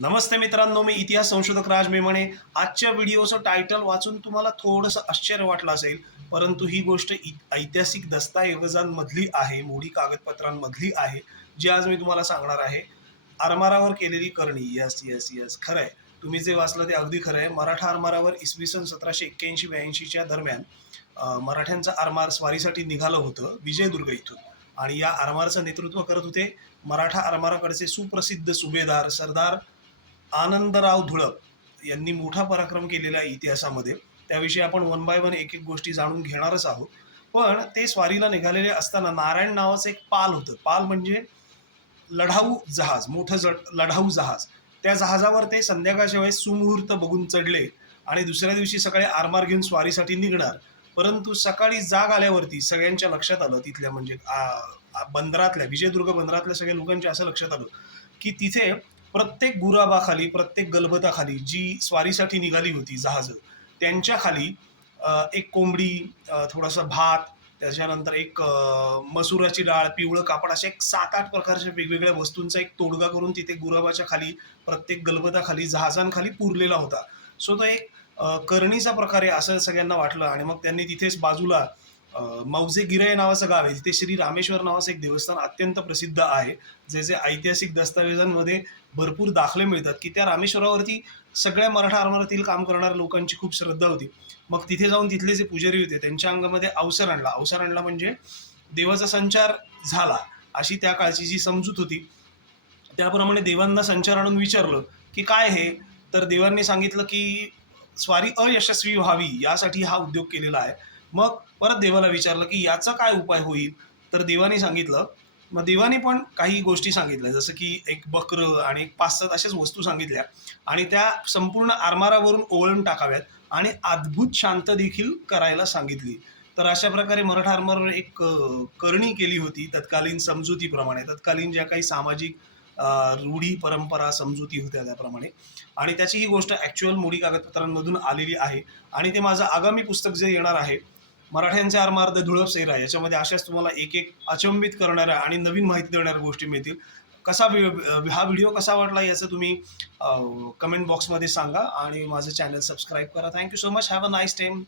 नमस्ते मित्रांनो, मी इतिहास संशोधक राज मेमणे. आजच्या व्हिडिओचं टायटल वाचून तुम्हाला थोडंसं आश्चर्य वाटलं असेल, परंतु ही गोष्ट ऐतिहासिक दस्तऐवजांमधली आहे, मोडी कागदपत्रांमधली आहे, जी आज मी तुम्हाला सांगणार आहे. आरमारावर केलेली करणी. Yes, yes, yes. खरं आहे. तुम्ही जे वाचलं ते अगदी खरं आहे. मराठा आरमारावर इसवी सन 1781-82च्या दरम्यान मराठ्यांचं आरमार स्वारीसाठी निघालं होतं विजयदुर्ग इथून आणि या आरमाराचं नेतृत्व करत होते मराठा आरमाराकडचे सुप्रसिद्ध सुभेदार सरदार आनंदराव धुळप यांनी मोठा पराक्रम केलेला आहे इतिहासामध्ये. त्याविषयी आपण वन बाय वन एक एक गोष्टी जाणून घेणारच आहोत. पण ते स्वारीला निघालेले असताना नारायण नावाचं एक पाल होतं. पाल म्हणजे लढाऊ जहाज, मोठं लढाऊ जहाज. त्या जहाजावर ते संध्याकाळच्या वेळेस सुमुहूर्त बघून चढले आणि दुसऱ्या दिवशी सकाळी आरमार घेऊन स्वारीसाठी निघणार. परंतु सकाळी जाग आल्यावरती सगळ्यांच्या लक्षात आलं, तिथल्या म्हणजे बंदरातल्या विजयदुर्ग बंदरातल्या सगळ्या लोकांच्या असं लक्षात आलं की तिथे प्रत्येक गुराबाखाली, प्रत्येक गलबताखाली जी स्वारीसाठी निघाली होती जहाजं, त्यांच्या खाली एक कोंबडी, थोडासा भात, त्याच्यानंतर एक मसुराची डाळ, पिवळं कापड, अशा एक 7-8 प्रकारच्या वेगवेगळ्या वस्तूंचा एक तोडगा करून तिथे गुराबाच्या खाली, प्रत्येक गलबताखाली, जहाजांखाली पुरलेला होता. सो तो एक करणीचा प्रकार आहे असं सगळ्यांना वाटलं आणि मग त्यांनी तिथेच बाजूला मौजे गिरय नावाचं गाव आहे. तिथे श्री रामेश्वर नावाचं एक देवस्थान अत्यंत प्रसिद्ध आहे. जे जे ऐतिहासिक दस्तावेजांमध्ये भरपूर दाखले मिळतात की त्या रामेश्वरावरती सगळ्या मराठा आरमारातील काम करणाऱ्या लोकांची खूप श्रद्धा होती. मग तिथे जाऊन तिथले जे पुजारी होते त्यांच्या अंगामध्ये अवसर आणला. अवसर आणला म्हणजे देवाचा संचार झाला, अशी त्या काळची जी समजूत होती. त्याप्रमाणे देवांना संचार आणून विचारलं की काय हे, तर देवांनी सांगितलं की स्वारी अयशस्वी व्हावी यासाठी हा उद्योग केलेला आहे. मग परत देवाला विचारलं की याचा काय उपाय होईल, तर देवानी सांगितलं. मग देवानी पण काही गोष्टी सांगितल्या, जसं की एक बकरं आणि एक 5-7 अशाच वस्तू सांगितल्या आणि त्या संपूर्ण आरमारावरून ओवाळून टाकाव्यात आणि अद्भुत शांत देखील करायला सांगितली. तर अशा प्रकारे मराठा आरमारावर एक करणी केली होती तत्कालीन समजुतीप्रमाणे, तत्कालीन ज्या काही सामाजिक रूढी, परंपरा, समजुती होत्या त्याप्रमाणे. आणि त्याची ही गोष्ट ॲक्च्युअल मोडी कागदपत्रांमधून आलेली आहे आणि ते माझं आगामी पुस्तक जे येणार आहे, मराठ्यांचे आरमार द धुळप सेहरा, याच्यामध्ये अशाच तुम्हाला एक एक अचंबित करणाऱ्या आणि नवीन माहिती देणाऱ्या गोष्टी मिळतील. हा व्हिडिओ कसा वाटला याचं तुम्ही कमेंट बॉक्समध्ये सांगा आणि माझं चॅनल सबस्क्राईब करा. Thank you so much. Have a nice time.